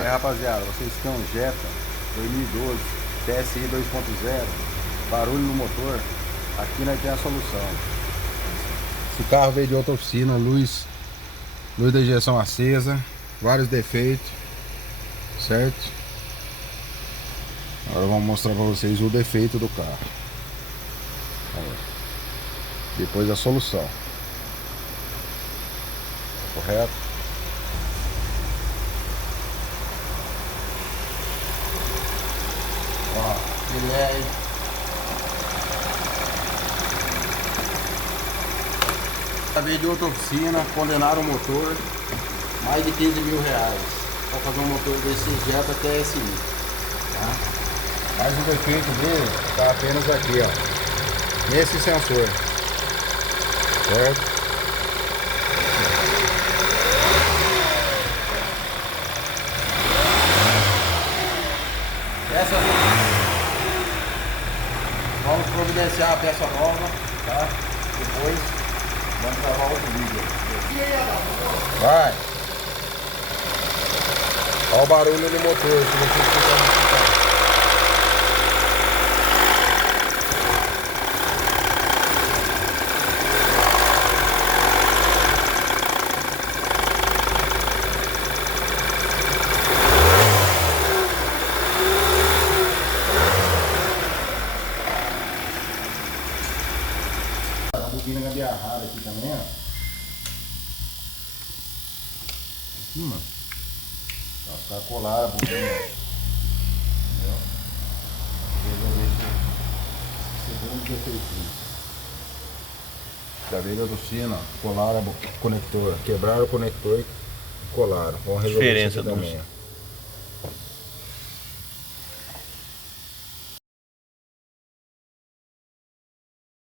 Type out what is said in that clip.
Aí, rapaziada, vocês têm um Jetta 2012 TSI 2.0, barulho no motor, aqui nós temos a solução. Esse carro veio de outra oficina, luz da injeção acesa, vários defeitos, certo? Agora vamos mostrar para vocês o defeito do carro. Aí. Depois a solução. Correto? Ó, filé aí. Veio de outra oficina, condenaram o motor, mais de 15 mil reais para fazer um motor desse Jetta TSI, tá? Mas o defeito dele está apenas aqui, ó, nesse sensor, certo? Vamos providenciar a peça nova, tá? Depois vamos gravar outro vídeo. Vai! Olha o barulho no motor, se você escutar. A bobina gambiarrada aqui também, ó. Aqui, mano. Os caras colaram a bobina. Entendeu? Resolver esse segundo defeitinho. Já veio da oficina, colaram o conector. Quebraram o conector e colaram. Vamos resolver isso aqui também.